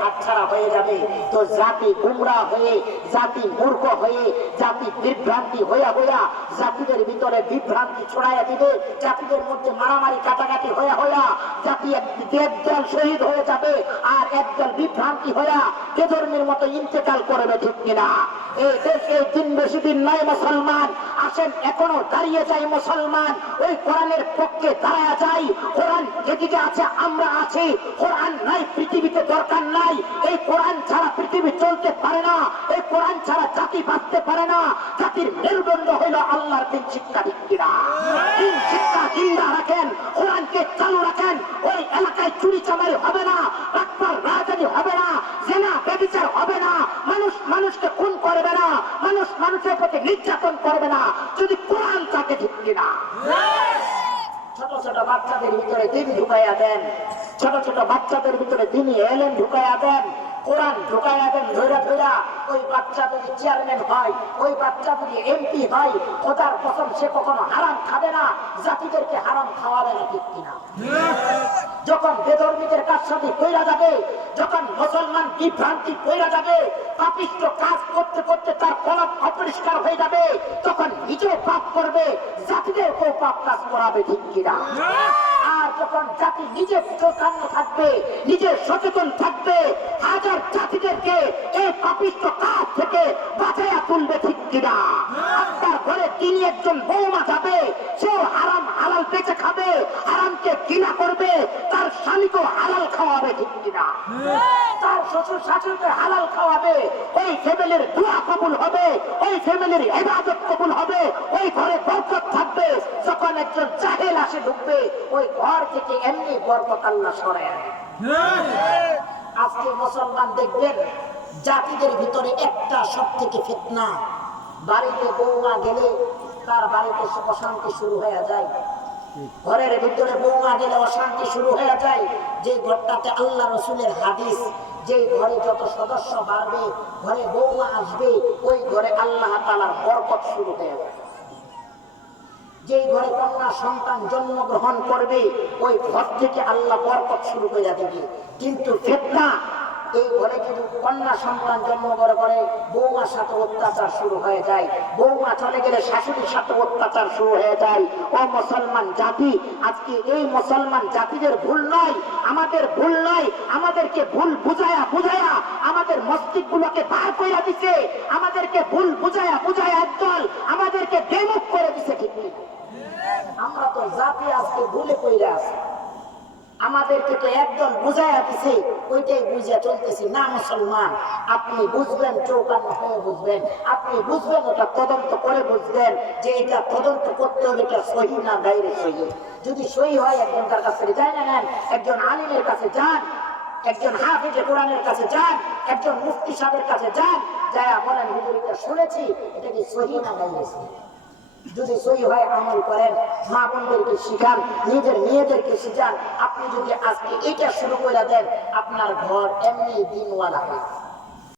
হাতছাড়া হয়ে যাবে, তো জাতি গুমরা হয়ে, জাতি মূর্খ হয়ে, জাতি বিভ্রান্তি হইয়া হইয়া জাতিদের ভিতরে বিভ্রান্তি ছড়াইয়া দিবে, জাতিদের মধ্যে মারামারি কাটাকাটি হইয়া হইয়া জাতি একদল শহীদ হয়ে যাবে আর একদল বিভ্রান্তি হইয়া বেধর্মীর মতো ইন্তেকাল করবে। ঠিক কিনা? এই দেশে দিন বেশি দিন নয় মুসলমান, আসেন এখনো দাঁড়িয়ে যাই মুসলমান, ওই কোরআনের পক্ষে দাঁড়ায় যাই। কোরআন যেদিকে আছে আমরা আছি, কোরআন নাই পৃথিবীতে দরকার নাই। এই কোরআন ছাড়া পৃথিবী চলতে পারে না, এই কোরআন ছাড়া জাতি বাঁচতে পারে না। জাতির মেরুদণ্ড হইল আল্লাহর দিন শিক্ষা। ঠিক কিনা? দিন শিক্ষা জিন্দা রাখেন, কোরআনকে চালু রাখেন। ওই এলাকায় চুরি চামারি হবে না, রাখবার রাজধানী হবে না, জেনা ব্যভিচার হবে না, মানুষ মানুষকে খুন করবে না, মানুষ মানুষের প্রতি নির্যাতন করবে না, যদি কোরআন থাকে। ঠিক কিনা? ছোট ছোট বাচ্চাদের ভিতরে দিন ঢুকাইয়া দেন, ছোট ছোট বাচ্চাদের ভিতরে দিনই এলেন ঢুকাইয়া দেন, কোরআন ঢুকাইয়া দেন ধৈরা ধৈরা। ওই বাচ্চা যদি চেয়ারম্যান হয়, ওই বাচ্চা যদি এমপি হয়, খোদার কসম সে কখনো হারাম খাবে না, জাতিদেরকে হারাম খাওয়াবে না। ঠিক কিনা? যখন বেধর্মীদের কাজ সাথে কইরা যাবে, যখন মুসলমান বিভ্রান্তি কইরা যাবে, পাপিষ্ঠ কাজ করতে করতে তার কলম অপরিষ্কার হয়ে যাবে, তখন নিজেও পাপ করবে, জাতিদেরকেও পাপ কাজ করাবে। ঠিক কিনা? আর যখন জাতি নিজে চৌকান্ন থাকবে, নিজে সচেতন থাকবে, হাজার জাতিদেরকে এই পাপিষ্ঠ কাজ থেকে বাঁচাইয়া তুলবে। ঠিক কিনা? আপনার ঘরে তিনি একজন বৌমা যাবে, সেও হারাম হালাল বেঁচে খাবে, হারামকে ঘৃণা করবে, তার স্বামীকেও হালাল খাওয়াবে। ঠিক কিনা? তার শ্বশুর শাশুড়িকে হালাল খাওয়াবে, ওই ফ্যামিলির দোয়া কবুল হবে, ওই ফ্যামিলির ইবাদত কবুল হবে, ওই ঘরে বরকত থাকবে। যখন একজন জাহেল আসে ঢুকবে, ওই ঘর থেকে এমনি বরকত আল্লাহ সরায় আনে। আজকে মুসলমান দেখবেন জাতিদের ভিতরে একটা সব থেকে ফিতনা, বাড়িতে বৌমা গেলে তার বাড়িতে অশান্তি শুরু হয়ে যায়, ঘরের ভিতরে বৌমা গেলে অশান্তি শুরু হয়ে যায়। যে ঘরটাতে আল্লাহ রসুলের হাদিস, যে ঘরে যত সদস্য বাড়বে, ঘরে বৌমা আসবে, ওই ঘরে আল্লাহ তাআলার বরকত শুরু হয়ে যায়। যে ঘরে কন্যা সন্তান জন্মগ্রহণ করবে, ওই ঘর থেকে আল্লাহ বরকত শুরু করে দেবে। কিন্তু ফিতনা, এই ঘরে যদি কন্যা সন্তান জন্ম করে বৌমার সাথে অত্যাচার শুরু হয়ে যায়, বৌমা চলে গেলে শাশুড়ির সাথে অত্যাচার শুরু হয়ে যায়। ও মুসলমান জাতি, আজকে এই মুসলমান জাতিদের ভুল নয়, আমাদের ভুল নয়, আমাদেরকে ভুল বুঝায়া বুঝায়া আমাদের মস্তিষ্ক গুলোকে বার করে দিছে, আমাদেরকে ভুল বুঝায়া বুঝায়া একদল আমাদেরকে বেমুখ করে দিছে। ঠিক নেই? আমরা তো জাতি আজকে ভুলে কইরা আছি, আমাদেরকে তো একদল বুঝাইয়া দিছে, ওইটাই বুঝিয়া চলতেছি না। মুসলমান, আপনি বুঝবেন, চৌকান্ন হয়ে বুঝবেন, আপনি বুঝবেন, ওটা তদন্ত করে বুঝবেন যে এটা তদন্ত করতে হবে, এটা সহি না গায়রে সহি। যদি সহি হয় একজন তার কাছে যায় না, নেন একজন আলিমের কাছে যান, একজন হাফেজে কোরআনের কাছে যান, একজন মুফতি সাহেবের কাছে যান, যায়া বলেন হুজুর এটা শুনেছি, এটা কি সহি না গায়রে সহি। যদি সহি হয় আমল করেন, মা বোনদেরকে শিখান, নিজের মেয়েদেরকে শিখান। আপনি যদি আজকে এটা শুরু করে দেন, আপনার ঘর এমনি দিনওয়ালা হয়।